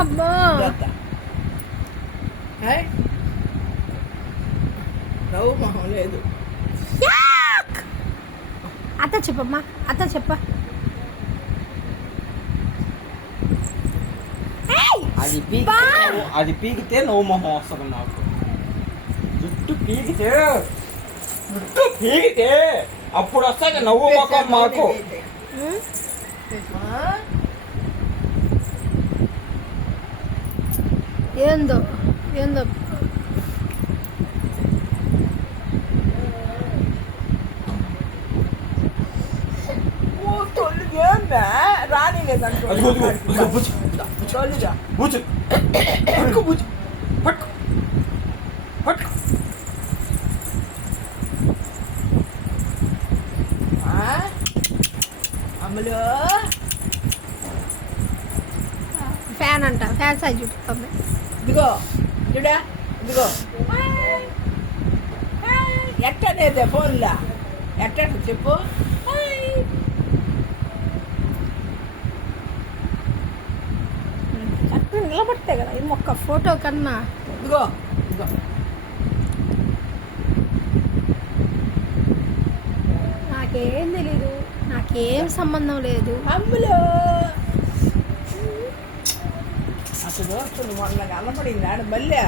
అమ్మా నవ్వు మొహం లేదు. అత్త చెప్పమ్మా, అత్త చెప్ప. అది పీకితే నవ్వు మొహం వస్తుంది నాకు. జుట్టు పీకితే అప్పుడు వస్తాయి నవ్వు మొహం మాకు. ఏందో ఏందో రాని లేదంటే అమ్మలో ఫ్యాన్ అంట, ఫ్యాన్ సైజ్ చూపుతుంది. ఇదిగో చూడా, ఇదిగో ఎట్టనేదే ఫోన్లా ఎట్ట చెప్పు. అక్కడ నిలబడితే కదా ఇది ఒక్క ఫోటో కన్నా. ఇదిగో ఇదిగో నాకేం తెలీదు, నాకేం సంబంధం లేదు. అమ్ములో అసలు మొన్న కనపడింది ఆడ మళ్ళీ